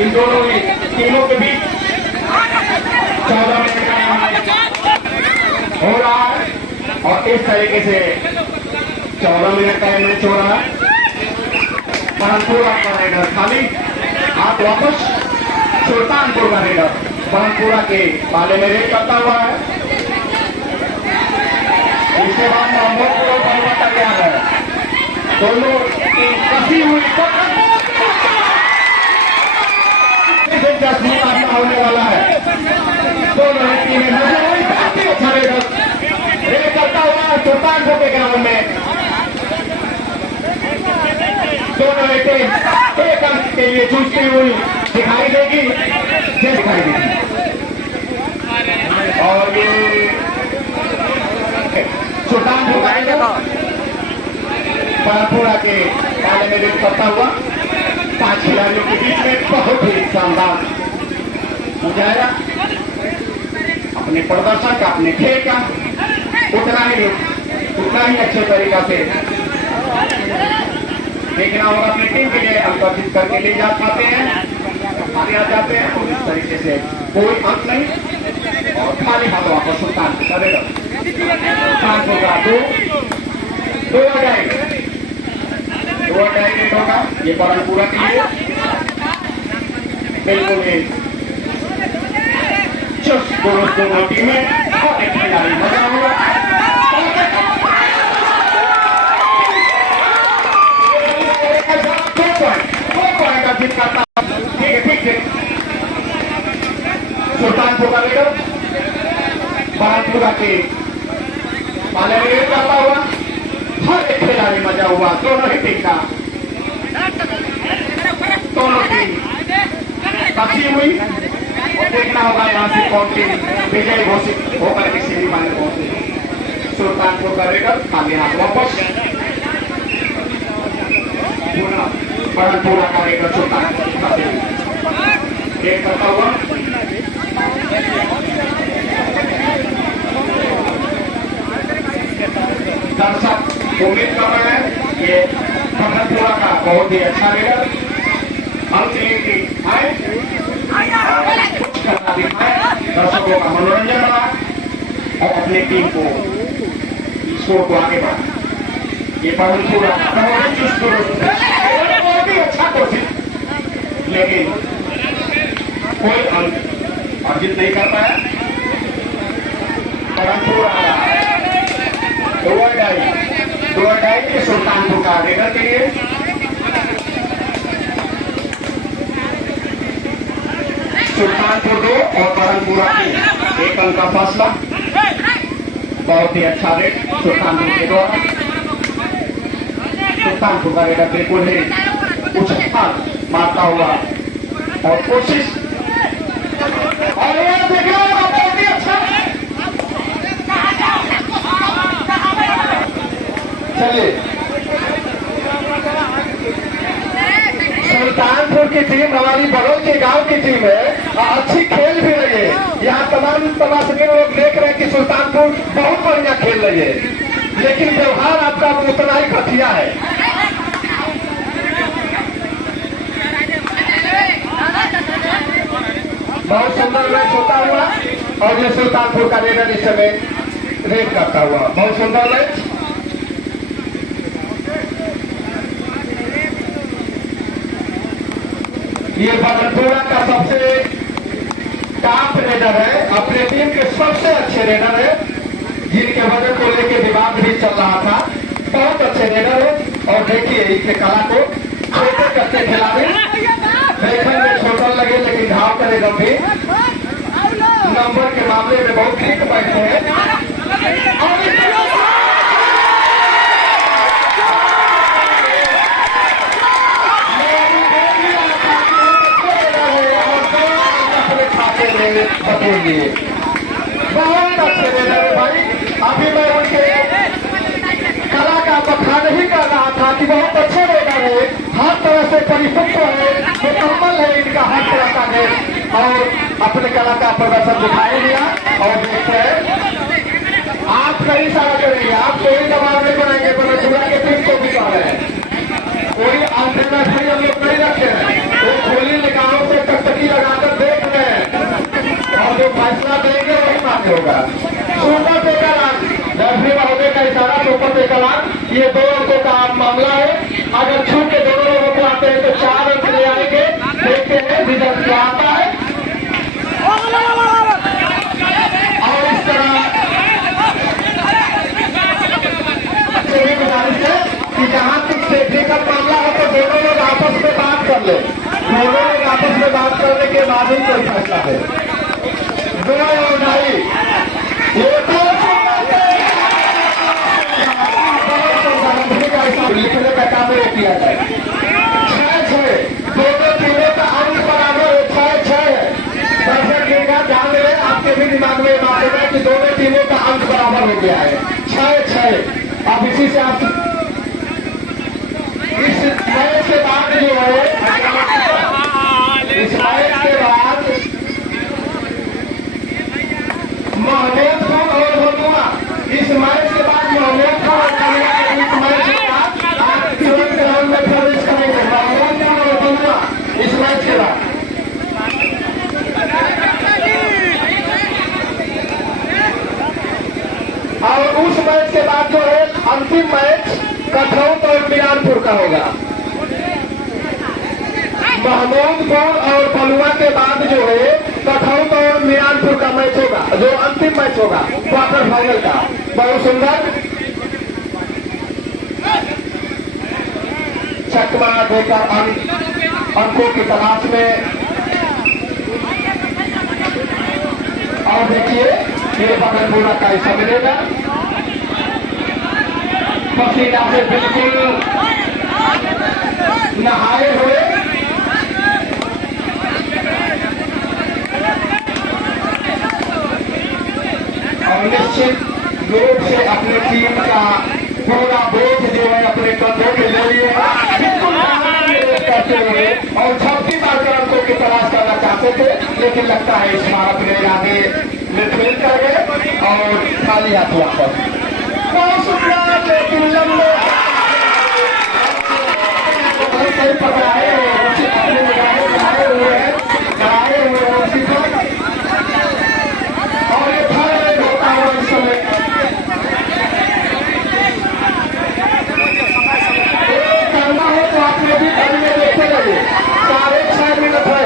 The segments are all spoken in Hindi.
इन दोनों टीमों के बीच 14 मिनट का हो रहा है और इस तरीके से 14 मिनट का मैच हो रहा है। बरहमपुर का रेडर खाली हाथ वापस, सुल्तानपुर का रेडर बरहमपुरा के पाले में रेड करता हुआ है। इसके बाद मोहम्मदपुर और बरहमपुर तैयार है, दोनों टीम कसी हुई मुकाबला होने वाला है। दोनों टीमें नजर हुई, काफी अच्छा रेड करता हुआ सुल्तानपुर के ग्राउंड में। दोनों टीम एक अंक के लिए जूझती हुई दिखाई देगी, दिखाई देगी। और ये सुल्तानपुर का बरहमपुरा के पाले में रेड करता हुआ 5 खिलाड़ियों के बीच में बहुत ही शानदार मुजाहिरा अपने प्रदर्शन का, अपने खेल का उतना ही अच्छे तरीका से देखना होगा। अपनी टीम के लिए अंकित करके ले जा पाते हैं, आगे आ जाते हैं और इस तरीके से कोई अंक नहीं और खाली हाथ वापस सुल्तानपुर का रेडर। सुल्तानपुर का दो अटैक होगा ये बरहमपुरा के लिए बिल्कुल ही चुस्त दोनों टीमें और एक खिलाड़ी मजा होगा। ठीक है सुल्तानपुर का रेडर बरहमपुरा के पाले में रेड करता हुआ हर एक खिलाड़ी मजा हुआ। दोनों ही टीम का, दोनों टीम बची हुई और देखना होगा यहाँ से कौन टीम विजय घोषित होकर के सेमीफाइनल पहुंचे। सुल्तानपुर का रेडर खाली हाथ वापस, बरहमपुरा का रेडर सुल्तानपुर रेड करता हुआ दर्शक उम्मीद कर रहे हैं ये बरहमपुरा का बहुत ही अच्छा रेडर अंक लेके आए, दर्शकों का मनोरंजन रहा और अपनी टीम को स्कोर को आगे बढ़ा। ये बरहमपुरा बहुत ही अच्छा कोशिश, लेकिन कोई अंक अर्जित नहीं कर पाया। बरहमपुरा दो अटैक के सुल्तानपुर का रेडर के लिए सुल्तानपुर 2 और बरहमपुरा 3, 1 अंक का फासला। बहुत ही अच्छा रेड सुल्तानपुर के द्वारा। सुल्तानपुर का रेडर बिल्कुल ही उछाल मारता हुआ और कोशिश, और देखिए बहुत ही अच्छा। चलिए सुल्तानपुर की टीम हमारी बगल के गांव की टीम है, अच्छी खेल भी रही है। यहाँ तमाम तमाशे लोग देख रहे हैं कि सुल्तानपुर बहुत बढ़िया खेल रही है, लेकिन व्यवहार आपका उतना ही घटिया है। बहुत सुंदर मैच होता हुआ और ये सुल्तानपुर का रेडर इस समय रेड करता हुआ बहुत सुंदर मैच। ये बरहमपुरा का सबसे टॉप रेडर है, अपने टीम के सबसे अच्छे रेडर है, जिनके वजन को लेकर विवाद भी चल रहा था। बहुत अच्छे रेडर है और देखिए इसके कला को छोटे करते खिलाड़ी देखने में छोटा लगे लेकिन घाव करे गंभीर, नंबर के मामले में बहुत ठीक बैठते हैं। बतेंगे बहुत अच्छे रेडर है भाई। अभी मैं उनके कला का बखान नहीं कर रहा था कि बहुत अच्छे रेडर है, हर तरह से परिपक्व है, मुकम्मल है इनका हर तरह का है और अपने कला का प्रदर्शन दिखाई दिया। और देखते हैं आप कई सारा करेंगे, आप कोई दबाव नहीं बनाएंगे, बरहमपुरा के टीम को भी कह रहे हैं कोई अल्टरनेटिव हम लोग नहीं रखे हैं। वो खोली निकालों से खिलाफ मामला है। अगर छू के दोनों लोगों को आते हैं तो 4 अंक ले आएंगे। देखते हैं रिजल्ट क्या आता है। और इस तरह मेरी गुजारिश है कि जहां तक सेफ्टी का मामला है तो दोनों लोग आपस में बात कर ले। दोनों लोग आपस में बात करने के बाद ही कोई फैसला है। 2 और ढाई ये लिखने का काम किया जाए। 6-6 दोनों टीमों का अंक बराबर 6-6 है। दर्शक गिरगा ध्यान दें, आपके भी दिमाग में बात है कि दोनों टीमों का अंक बराबर हो गया है 6-6। अब इसी से आप इस मैच के बाद जो है, इस मैच के बाद महमूदपुर और भदुआ, इस मैच के बाद महमूदपुर और कलिया के इस मैच के बाद आप तुरंत ग्राउंड में प्रवेश करेंगे। महमूदपुर और भदुआ इस मैच के बाद। और उस मैच के बाद जो है अंतिम मैच कठौत और मिरानपुर का होगा। महमूदपुर और बलुआ के बाद जो है कठौत और मिरानपुर का मैच होगा, जो अंतिम मैच होगा क्वार्टर फाइनल का। बहुत सुंदर चकमा देकर अंकों की तलाश में। और देखिए ये बगलपुरा का हिस्सा मिलेगा। पसीना से बिल्कुल नहाए हुए और निश्चित रूप से अपनी टीम का पूरा बोझ जो है अपने कंधों में ले लिए बिल्कुल करते हुए और 26 बार के अंकों की तलाश करना चाहते थे, लेकिन लगता है इस बार अपने इरादे में फेल कर गए और खाली हाथ वापस। बहुत सुंदर लेकिन लंबे सही पकड़ाए अपने निगाहें लगाए हुए हैं, कराए हुए हैं उसी पर। और ये थर्ड रेड होता हुआ इस समय करना हो तो आप लोग भी घर में देखते रहिए। 6.5 मिनट है।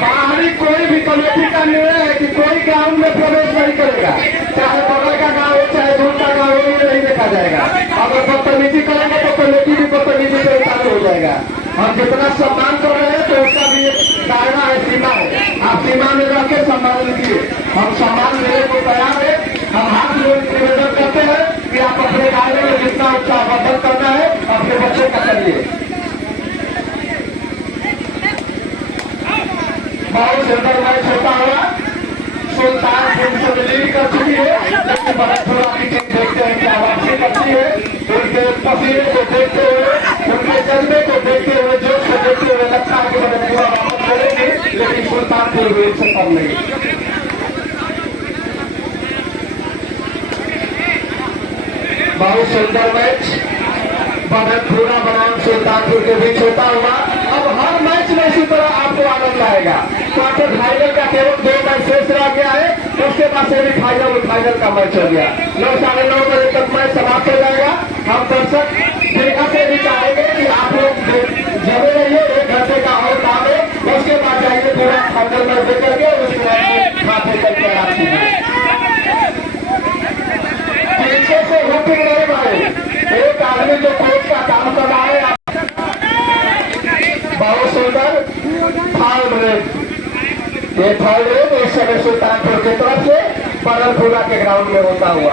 बाहरी कोई भी कमेटी का निर्णय है कि कोई ग्राउंड में प्रवेश नहीं करेगा, चाहे बगल का गाँव हो चाहे दूर का गाँव हो, ये नहीं देखा जाएगा। अगर बदतमीजी करेंगे तो कमेटी भी बदतमीजी से चालू हो जाएगा। हम जितना सम्मान कर रहे हैं तो उसका भी एक दायरा है, सीमा है। आप सीमा में रह के सम्मान लीजिए। हम सम्मान लेने को तैयार है। हम हाथ निवेदन करते हैं कि आप अपने दायरे में जितना उत्साहवर्धन करना है अपने बच्चों का करिए। बहुत सुंदर मैच होता हुआ सुल्तानपुर से लीड कर चुकी है, लेकिन बड़कपुरा की टीम देखते हैं क्या वापसी करती है। उनके पसीने को देखते हुए, उनके जज्बे को देखते हुए, जोश को देखते हुए लगता है कि बड़कपुरा वापस करेंगे, लेकिन सुल्तानपुर भी इनसे कम नहीं। बहुत सुंदर मैच बड़कपुरा बनाम सुल्तानपुर के बीच होता हुआ। अब हर मैच में इसी तरह आपको आनंद आएगा। क्वार्टर फाइनल का केवल 2 मैच शेष रह गया है, उसके बाद सेमीफाइनल और फाइनल का मैच हो गया। 9 साढ़े 9 बजे तक मैच समाप्त हो जाएगा। हम दर्शक दीर्घा से भी चाहेंगे कि आप लोग जमे रहिए, 1 घंटे का और काम है, उसके बाद जाइए पूरा फाइनल मैच देख करके उसके बाद माथे करके आराम कीजिए। पीछे से हुकिंग नहीं भाई, एक आदमी जो कोच का काम कर रहा है। बहुत सुंदर थर्ड रेड, ये थर्ड रेड इस समय सुल्तानपुर की तरफ से बड़कपुरा के ग्राउंड में होता हुआ।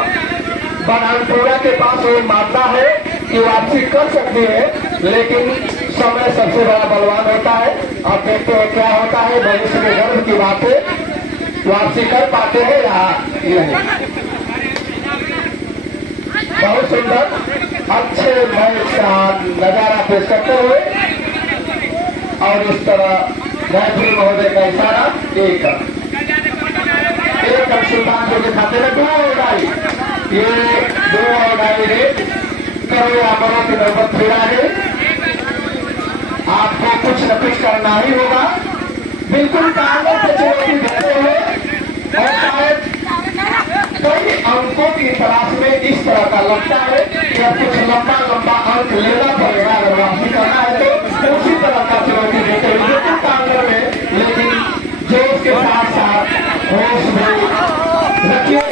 बड़कपुरा के पास वो मामला है कि वापसी कर सकती है, लेकिन समय सबसे बड़ा बलवान होता है। अब देखते हैं क्या होता है। भविष्य में गर्व की बात है, वापसी कर पाते हैं या नहीं। बहुत सुंदर अच्छे मैच का नजारा पेश करते हुए और इस तरह रेफरी महोदय का इशारा एक सुल्तानपुर के खाते में 2 उड़ाई। ये 2 उड़ाई रेट करो या मरो की नौबत फिर आ गई। आपको कुछ न कुछ करना ही होगा, बिल्कुल कांगों से चुनौती देते हुए और शायद कई अंकों की तलाश में इस तरह का लगता है कि अब कुछ लंबा लंबा अंक लेना पड़ेगा अगर वापसी करना है तो उसी तरह का चुनौती देते हुए अंदर में, लेकिन जोश के साथ साथ होश में रखिएगा।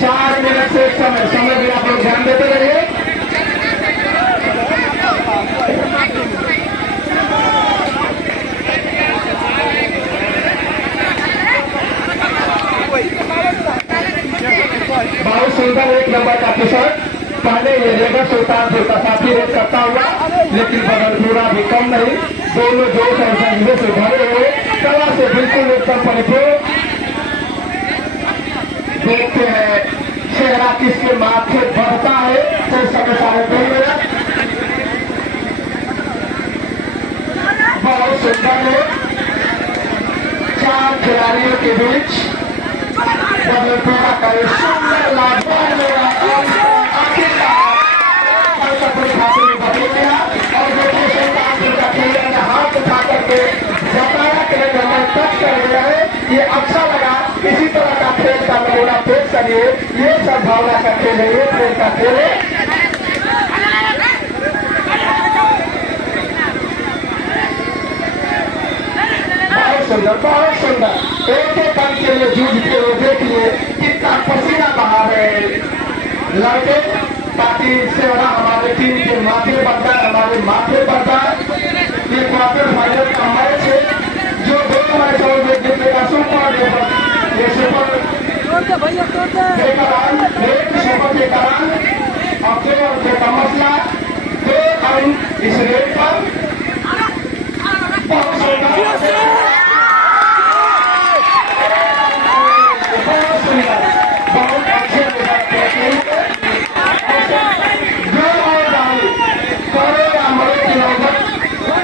4 मिनट से समय भी आप लोग ध्यान देते रहिए। बहुत सुंदर 1 नंबर का टी-शर्ट पहले ये रेगर सुल्तान से साथी रेस करता हुआ, लेकिन बदल पूरा भी कम नहीं, दोनों जोश और जज्बे से भरे हुए, कला से बिल्कुल एकदम परिपूर्ण। देखते हैं चेहरा किसके माथे बढ़ता है तो समय 2.5 मिनट। बहुत सुंदर है 4 खिलाड़ियों के बीच बदलपुरा का सुंदर लाभवान मेरा खाते में बदल गया और हाथ उठा करके बताया कि मैं टच कर गया है, ये अच्छा लगा। इसी तरह का खेल का नमूना पेश करिए। ये सद्भावना का खेल है, ये खेल का खेल है। बहुत सुंदर, बहुत सुंदर। एक एक अंक के लिए जूझते हुए देखिए कितना पसीना बहा रहे लड़के, ताकि सेवा हमारे टीम के माथे बनता है, हमारे माथे बनता है। ये क्वार्टर फाइनल का मैच है जो 2 मैच और में जीतेगा सुपर डुपर। ये सुपर के कारण अक्टूबर का मसला 2 अंक इस रेट पर बहुत सुंदर, बहुत अच्छे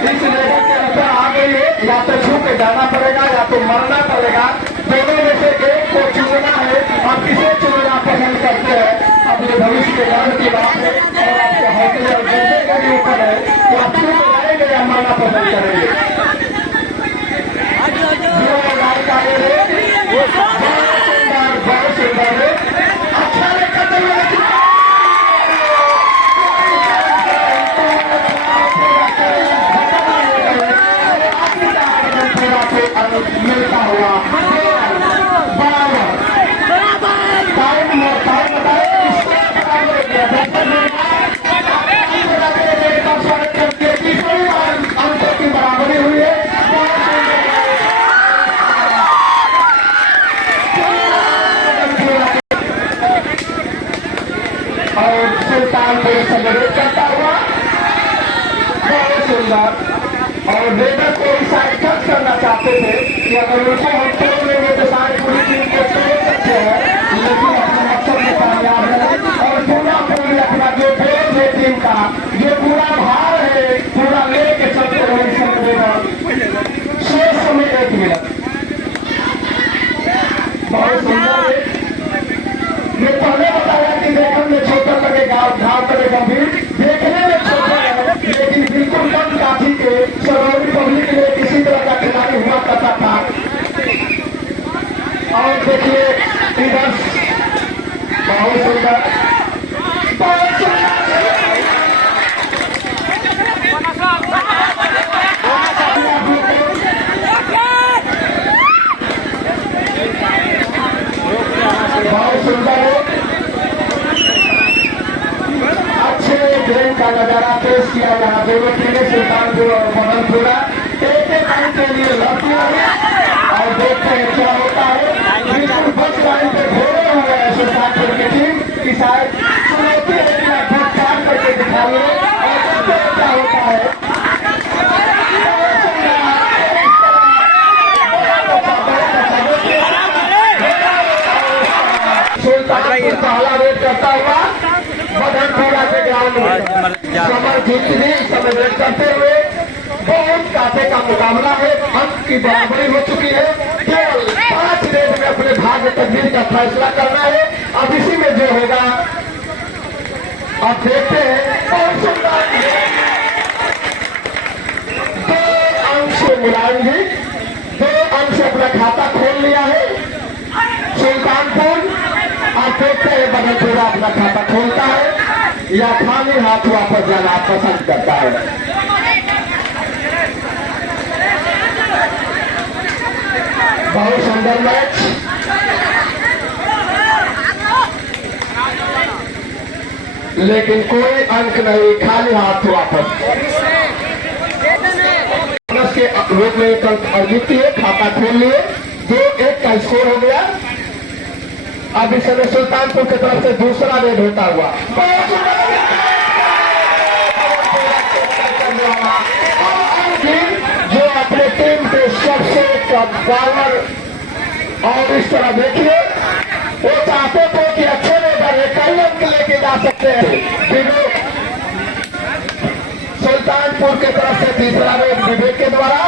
इस लेवल के अंदर आ गई है। या तो छू के जाना पड़ेगा या तो मरना पड़ेगा, दोनों में से एक को चुनना है। आप किसे चुनना पसंद करते हैं अपने भविष्य के कारण की बात है और आपके हौसले और जज्बे के भी ऊपर है कि आप छू के जाएंगे या मरना पसंद करेंगे। बहुत सुंदर है, अच्छा मिलता हुआ बराबर टाइम बताए अंकों की बराबरी हुई है। और सुल्तान को संबोधित करता हुआ बहुत सुंदर। और लेबर को शायद खर्च करना चाहते थे कि अगर उनको हम तोड़ लेंगे तो सारी पूरी टीम को तोड़ सकते हैं, लेकिन अपने मकसद में कामयाब है और पूरा अपना जो पेज है टीम का, जो पूरा भार है पूरा लेके चलते हुए शेष समय 1 मिनट। बहुत सुंदर है। ये पहले बताया कि देखने में छोटा लगेगा और घाव करेगा भी, देखने में छोटा है लेकिन बिल्कुल कम काफी के सरौरी पब्लिक में किसी तरह का खिलाड़ी हुआ करता था। और देखिए इधर बहुत सुंदर, बहुत सुंदर है। अच्छे गेम का नजारा पेश किया यहाँ दोनों टीमें सुल्तानपुर और मदनपुरा एक अंक के लिए लड़ती है और देखते हैं क्या होता है। बिल्कुल बच लाइन पे घोड़े हुए हैं सुल्तानपुर की टीम की, शायद चुनौती है कि आप भूतकाल करके दिखाइए और देखते हैं क्या होता है। सुल्तानपुर पहला रेट करता हुआ मदनपुरा के ग्राउंड में समर जीतने समय रेट करते हुए बहुत काफे का मुकाबला है। अंक की बराबरी हो चुकी है, केवल 5 रेट में अपने भाग्य तकदीर का फैसला करना है। अब इसी में जो होगा अब देखते हैं। बहुत सुंदर 2 अंक से मिलाएंगे, 2 अंक से देखते हैं बदलपुरा अपना खाता खोलता है या खाली हाथ वापस जाना पसंद करता है। बहुत सुंदर मैच, लेकिन कोई अंक नहीं, खाली हाथ वापस। के रूप में एक अंक अर्जित किए, खाता खोल लिए, 2-1 का स्कोर हो गया। अब इस समय सुल्तानपुर की तरफ से दूसरा रेड होता हुआ जो अपने टीम के सबसे बॉलर, और इस तरह देखिए वो चाहते थे कि अच्छे रेडर कई अंक लेके जा सकते हैं। सुल्तानपुर की तरफ से तीसरा रेड विवेक के द्वारा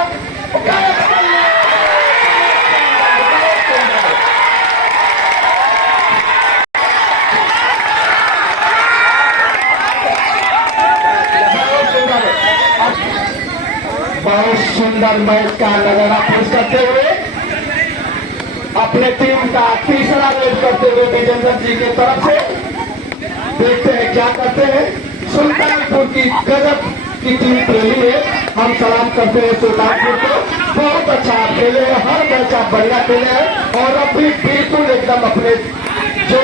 बहुत सुंदर मैच का नजारा पेश करते हुए अपने टीम का तीसरा रेड करते हुए विजेंद्र जी की तरफ से देखते हैं क्या करते हैं। सुल्तानपुर की गजब की टीम खेली है, हम सलाम करते हैं सुल्तानपुर को। बहुत अच्छा खेले हैं, हर मैच आप बढ़िया खेले हैं और अब भी बिल्कुल एकदम अपने जो